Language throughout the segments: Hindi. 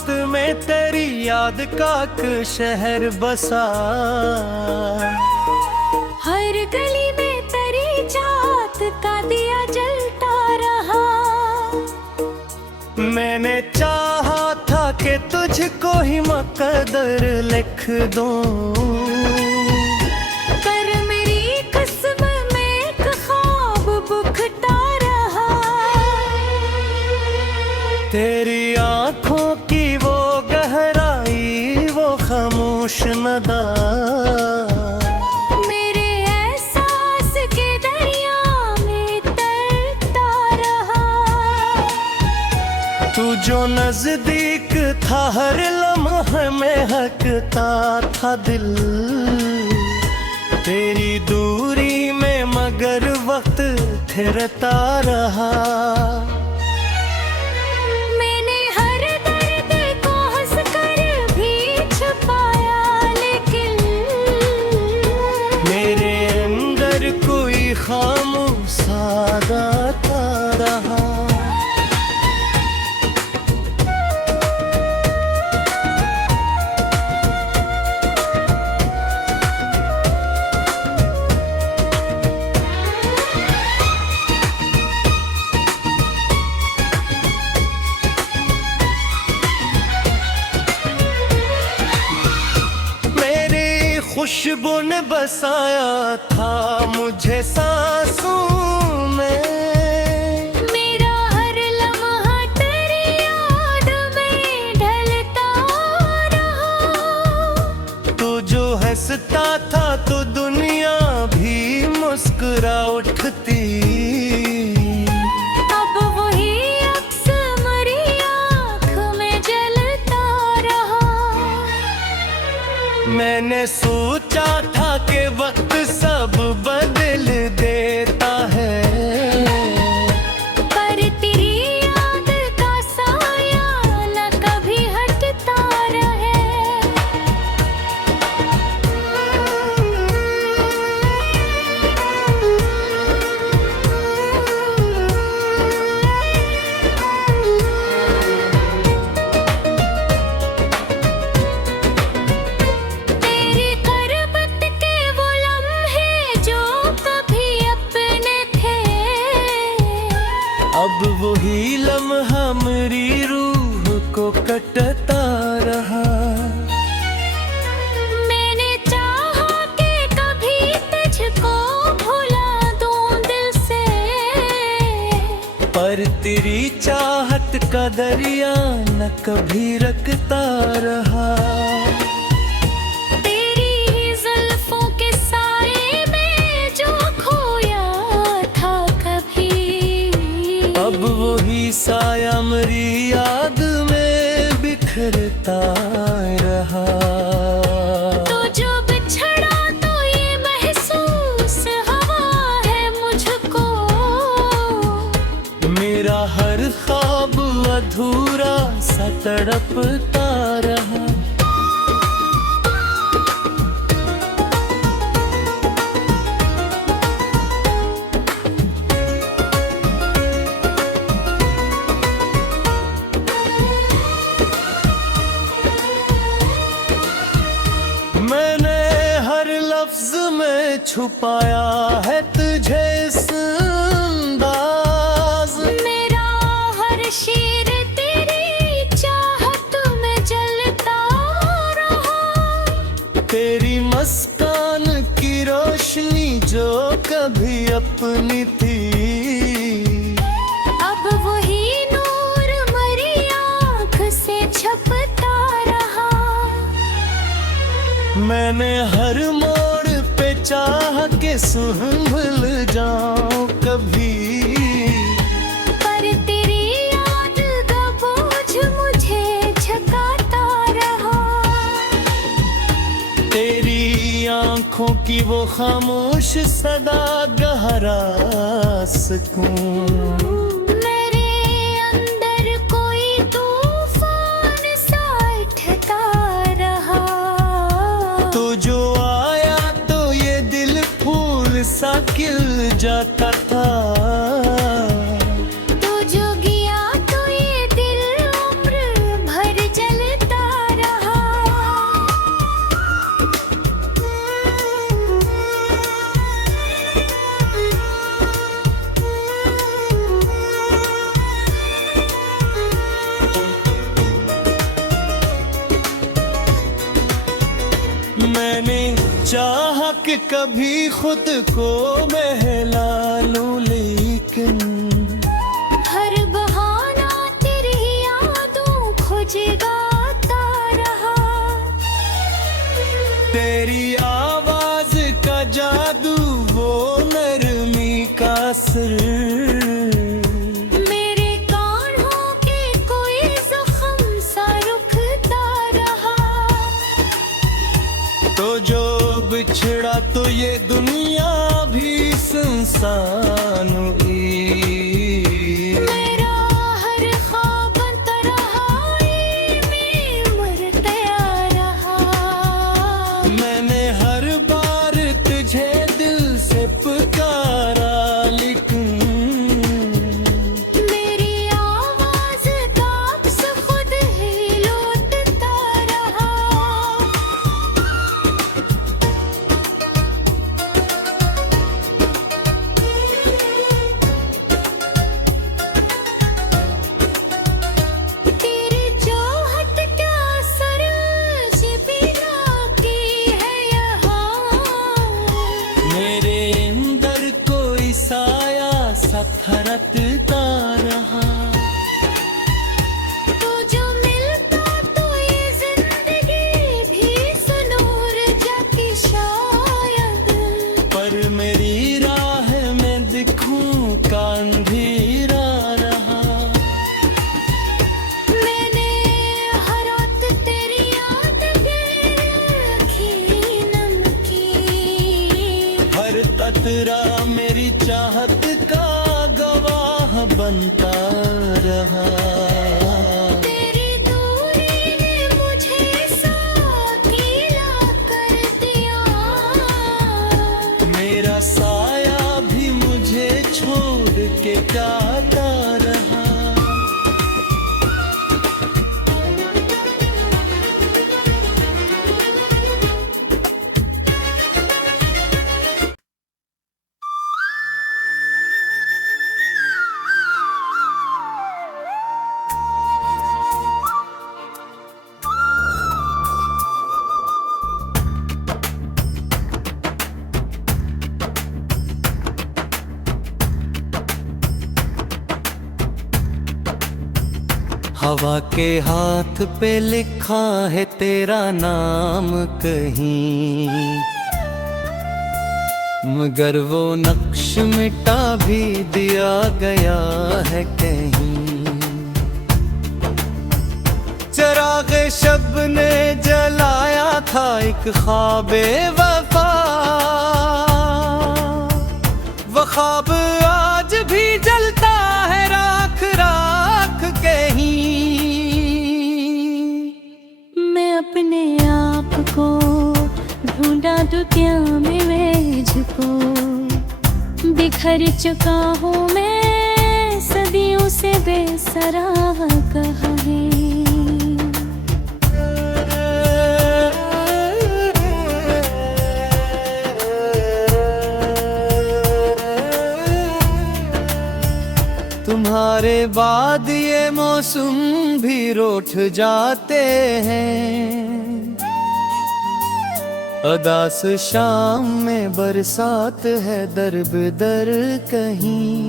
रात में तेरी याद का एक शहर बसा। हर गली में तेरी चाहत का दिया जलता रहा। मैंने चाहा था कि तुझको ही मुकद्दर लिख दूं, पर मेरी किस्म में एक ख्वाब बुकता रहा। तेरी आंखों की वो गहराई, वो खामोश नदा, मेरे एहसास के दरिया में तैरता रहा। तू जो नजदीक था हर लम्हे में हकता था दिल। तेरी दूरी में मगर वक्त ठहरता रहा। मैंने हर दर्द को हंसकर भी छुपाया, लेकिन मेरे अंदर कोई खामोश सादा था रहा। खुशबू ने बसाया था मुझे सांसों में। मेरा हर लम्हा तेरी याद में ढलता रहा। तू जो हंसता था तो दुनिया भी मुस्कुरा उठती। अब वही अक्स मेरी आँख में जलता रहा। मैंने सोचा था कि वक्त सब बदल देता है, पर तेरी याद का साया न कभी हटता रहे। तेरी क़ुर्बत के वो लम्हे जो कभी अपने थे, अब वही लम्हा मेरी रूह को कटता रहा। मैंने चाहा कि कभी तुझको भुला दूं दिल से, पर तेरी चाहत का दरिया न कभी रखता रहा। तेरी जुल्फों के साए में जो खोया था कभी, अब वही साया मेरी याद में बिखरता रहा। तो जो बिछड़ा तो ये महसूस हुआ है मुझको। मेरा हर ख्वाब अधूरा सा तड़पता रहा। मैंने हर लफ्ज में छुपाया है तुझे इस अंदाज। मेरा हर शेर तेरी चाहत में जलता रहा। तेरी मस्कान की रोशनी जो कभी अपनी थी, अब वही नूर मेरी आँख से छपता रहा। मैंने हर मोड़ पे चाह के संभल जाऊं कभी, पर तेरी याद का बोझ मुझे झकाता रहा। तेरी आंखों की वो खामोश सदा गहरा सुकून। मेरे अंदर कोई तूफान सा उठता रहा। तो जो आया तो ये दिल फूल सा खिल जाता था। तो जो गया तो ये दिल उम्र भर जल कभी खुद को बहला लूं, लेकिन हर बहाना तेरी यादों को जगाता रहा। तेरी आवाज का जादू, वो नरमी का असर, मेरे कानों के कोई जख्म सा रुकता रहा। तो जो बिछड़ा तो ये दुनिया भी संसान हुई। मेरा हर ख्वाब तन्हाई में मरता रहा। मैंने हर बार तुझे दिल से पुकारा, लेकिन मेरी आवाज ताप्स खुद ही लौटता रहा। तेरी चाहत का असर शिबिरा की है यहाँ। मेरे अंदर कोई साया सा थरकता रहा। तो जो मिलता तो ये जिंदगी भी सुनूर जाती शायद। पर मेरी राह में दिखूं का अंधेरा रहा। मैंने हर रात तेरी याद रखी नमकीन। हर कतरा मेरी चाहत का गवाह बनता रहा। तेरी दूरी ने मुझे साकीला कर दिया। मेरा साया भी मुझे छोड़ के जाता रहा। हवा के हाथ पे लिखा है तेरा नाम कहीं, मगर वो नक्श मिटा भी दिया गया है कहीं। चिरागे शब ने जलाया था एक ख्वाबे वफा, वो ख्वाब आज भी जलता है राख राख कहीं। मैं अपने आप को ढूंढा दुनिया में मुझको, बिखर चुका हूँ मैं सदियों से बेसराह कहाँ है। तुम्हारे बाद ये मौसम भी रूठ जाते हैं, उदास शाम में बरसात है दर-बदर कहीं।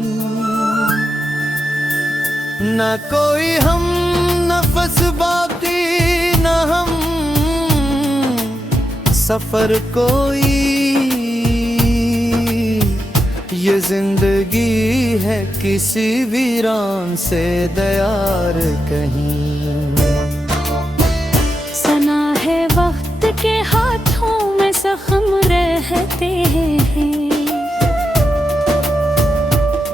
न कोई हम नफस बाकी न हम सफर कोई, ये जिंदगी है किसी वीरान से दयार कहीं। सना है वक्त के हाथों में जख्म रहते हैं,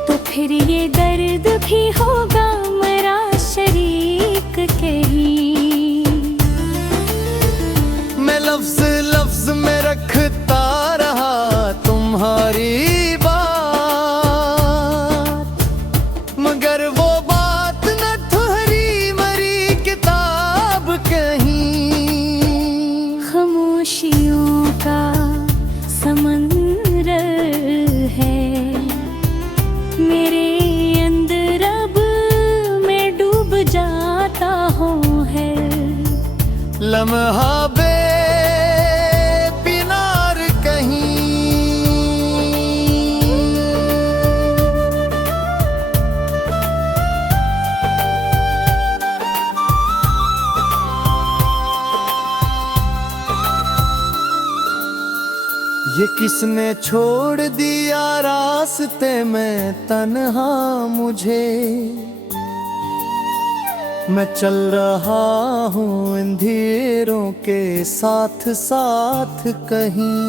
तो फिर ये दर्द भी होगा मेरा शरीक कहीं। मैं लफ्ज लफ्ज में रखता रहा तुम्हारी मगर वो बात न ठहरी मरी किताब कहीं। खामोशियों का समंदर है मेरे अंदर, अब मैं डूब जाता हूँ है। लम्हा बेपिनार कहीं किसने छोड़ दिया रास्ते में तन्हा मुझे। मैं चल रहा हूँ अंधेरों के साथ साथ कहीं।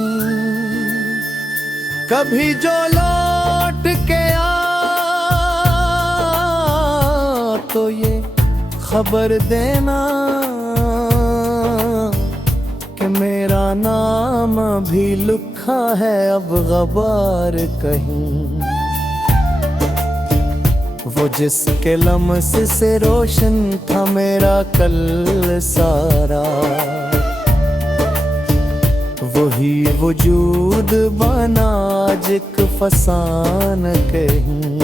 कभी जो लौट के आ तो ये खबर देना कि मेरा नाम भी लिखा है अब गबार कहीं। वो जिसके लम्स से रोशन था मेरा कल सारा, वही वजूद बना आज एक फसान कहीं।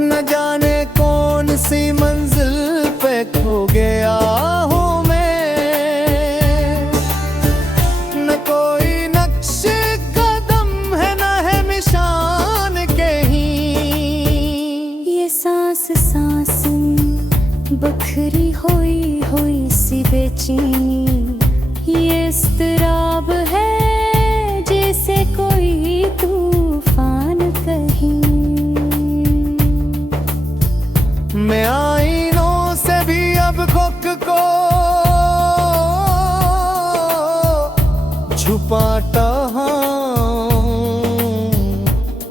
न जाने कौन सी मंजिल पे खो गया हूँ मैं, न कोई नक्शे कदम है न है निशान कहीं। ये सांस सांस बखरी हुई सी बेचैनी, ये इस्तराब है जैसे कोई तूफान कहीं। मैं आईनों से भी अब खुद को छुपाता हूँ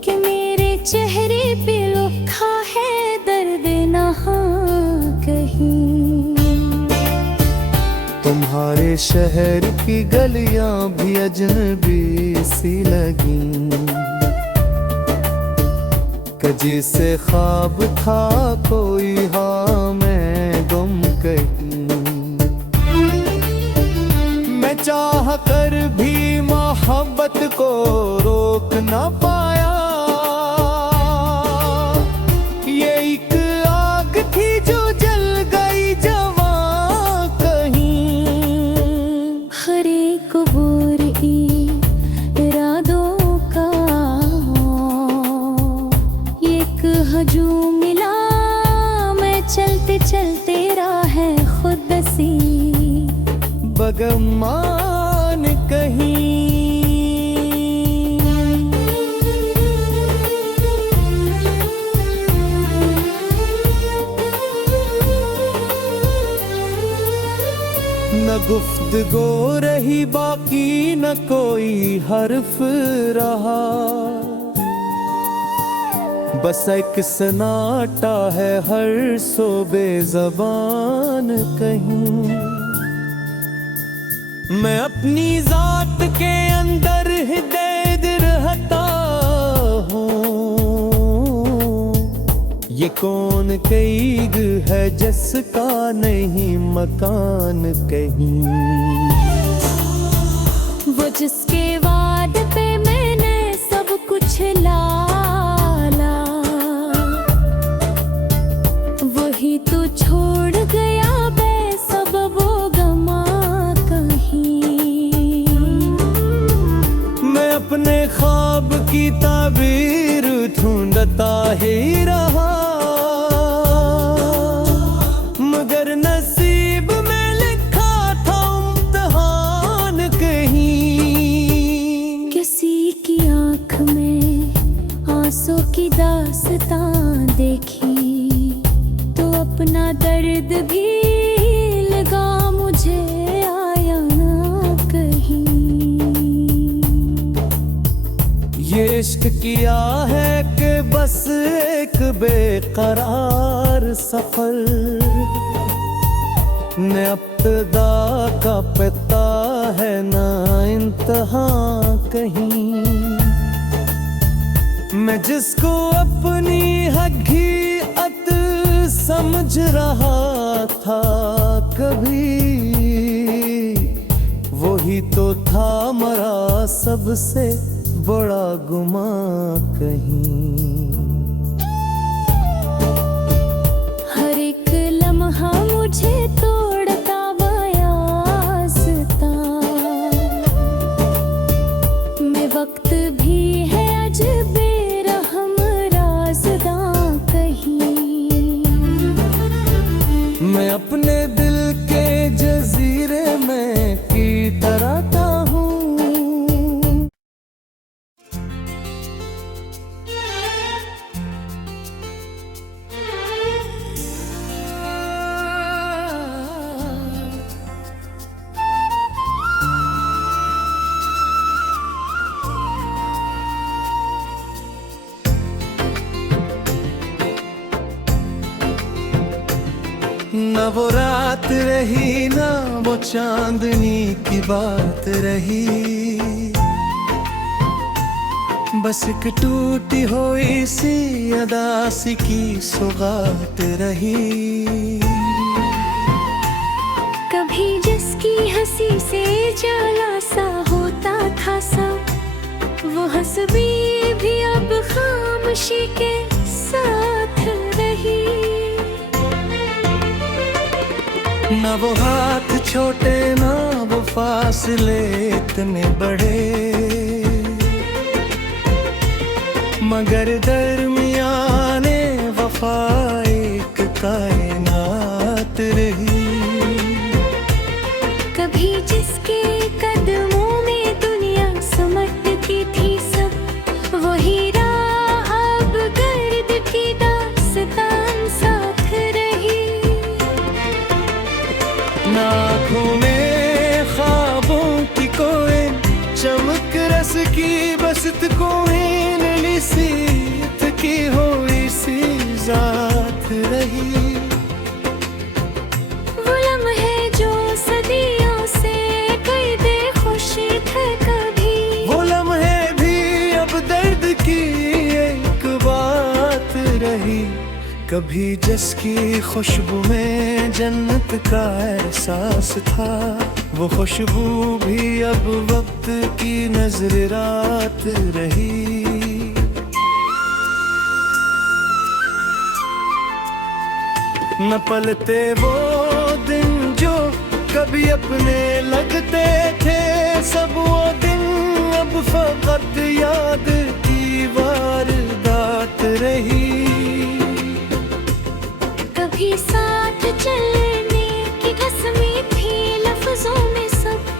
कि मेरे चेहरे पे लिखा है दर्द नहा कहीं। तुम्हारे शहर की गलियां भी अजनबी सी लगी, जैसे ख्वाब था कोई हाँ मैं गुम कहीं। मैं चाह कर भी मोहब्बत को रोक न पाया, ये एक आग थी जो जल गई जवां कहीं। हर एक बोर इरादों का एक हजूम मिला, मैं चलते चलते राह खुद सी बगमान कहीं। न गुफ्तगू रही बाकी न कोई हर्फ रहा, बस एक सन्नाटा है हर सोबे ज़बान कहीं। मैं अपनी जात के अंदर ही दैद रहता हूँ, ये कौन कैद है जिसका नहीं मकान कहीं। वो जिसके वाद पे मैंने सब कुछ लाला, वही तो छोड़ गया बेसबब गमा कहीं। मैं अपने ख्वाब की ताबीर ढूंढता ही रहा, मगर नसीब में लिखा था इम्तिहान कहीं। किसी की आँख में आंसू की दास्तां देखी तो अपना दर्द भी लगा मुझे आया ना कहीं। ये इश्क किया है कि बस एक बेकरार सफर, न इब्तिदा का पता है ना इंतहा कहीं। मैं जिसको अपनी हकीकत समझ रहा था कभी, वही तो था मरा सबसे बड़ा गुमा कहीं। हर एक लम्हा मुझे तोड़ता वास्ता, मैं वक्त भी है अजबे रहम राज़दां कहीं। मैं अपने दिल के जजीरे में की तरहता हूँ, ना वो रात रही ना वो चांदनी की बात रही, बस एक टूटी हुई सी अदासी की सौगात रही। कभी जिसकी हंसी से जाला सा होता था सब, वो हंसबी भी अब खामोशी के साथ रही। ना वो हाथ छोटे ना वो फासले इतने बड़े, मगर दरमियाने वफा एक कायनात रही। कभी जिसके कदमों में दुनिया सिमटती थी सब, वही राह अब गर्द की दास्तान साथ रही। ना आँखों में ख्वाबों की कोई चमक रस की बसत कोई सी थकी हुई सी जात रही। वो लम्हे जो सदियों से कई दे खुशी थे कभी, वो लम्हे भी अब दर्द की एक बात रही। कभी जिसकी खुशबू में जन्नत का एहसास था, वो खुशबू भी अब वक्त की नजर रात रही। न पलते वो दिन जो कभी अपने लगते थे, सब वो दिन अब फकत याद की वारदात रही। कभी साथ चलने की कसमें थी लफ्जों में सब,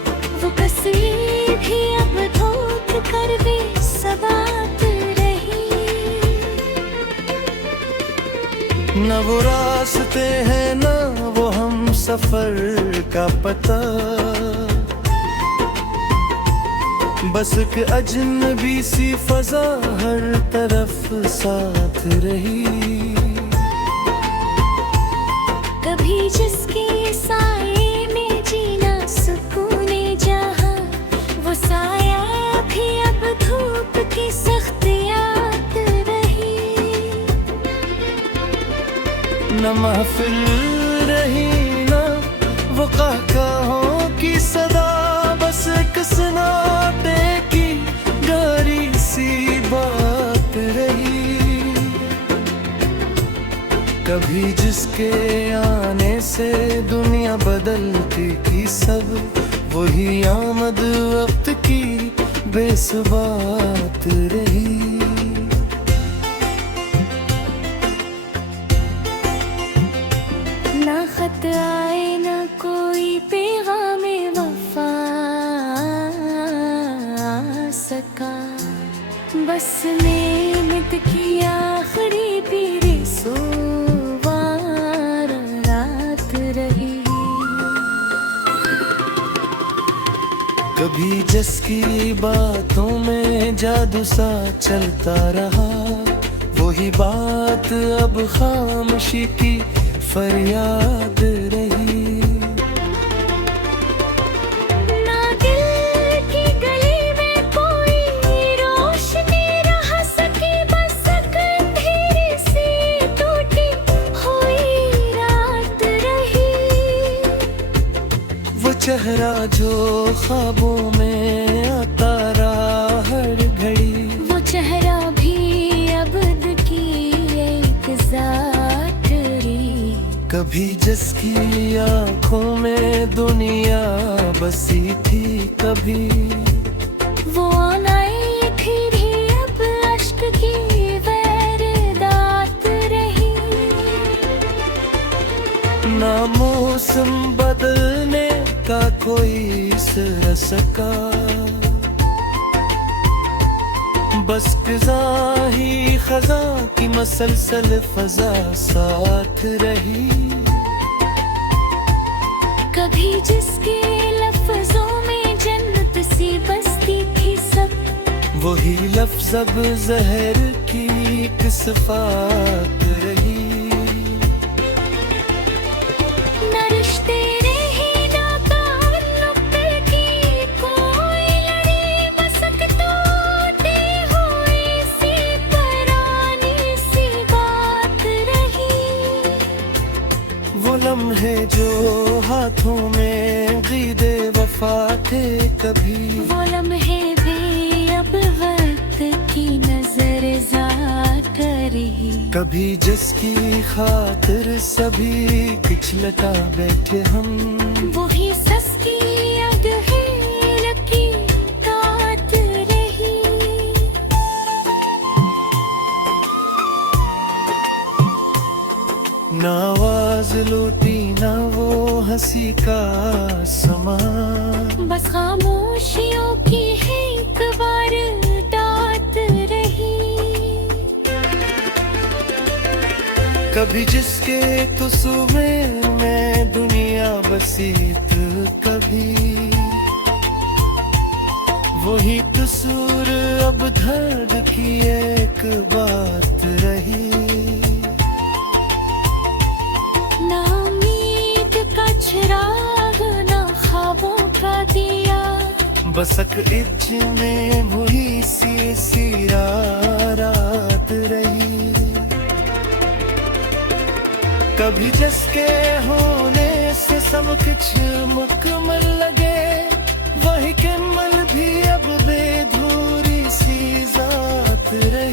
वो कसमें भी अब धोख कर बेसबात रही। न वो रास्ते हैं न वो हम सफर का पता, बस एक अजनबी सी फजा हर तरफ साथ रही। कभी जिसके साए में जीना सुकूने जहां, वो साया भी अब धूप की सख्त याद रही। न महफिल रही न वो कहकाहों की सदा, बस एक सन्नाटे की गहरी सी बात रही। कभी जिसके आने से दुनिया बदलती थी सब, वही आमद वक्त की बेसुबात रही। ना खत आए ना कोई पैगामे वफा आ सका, बस नेमत की आखिरी पीर सोवार रात रही। कभी जिसकी बातों में जादू सा चलता रहा, वही बात अब खामोशी की फरियाद रही। ना दिल की गली में कोई रोशनी रह सकी, बस अंधेरे से टूटी हुई रात रही। वो चेहरा जो ख्वाबों में आता रहा हर घड़ी, वो चेहरा भी अब्द की एक जात रही। कभी जिसकी आंखों में दुनिया बसी थी कभी, वो आनाई थी भी अब अश्क की वारदात रही। ना मौसम बदलने का कोई सर सका, बस फिजा ही खजा की मसलसल फजा साथ रही। कभी जिसके लफ्जों में जन्नत सी बसती थी सब, वही लफ्ज़ अब जहर की एक सिफात रही। होठों में गीदे वफा थे कभी। वो लम्हे भी अब वक्त की नजर ज़ात रही। कभी जिसकी खातिर सभी पिछलता बैठे हम, वही सस्ती याद है लकी तात रही। ना आवाज लूटी ना वो हंसी का समा, बस खामोशियों की है एक बार दात रही। कभी जिसके तुसुमे में दुनिया बसीत कभी, वही कसूर अब दर्द की एक बात रही। ना उम्मीद का चिराग ना ख्वाबों का दिया, बसक इज्ज में वही सी रात रही। कभी जिसके होने से सब कुछ मुकम्मल लगे, वही कमल भी अब बेधूरी सी जात रही।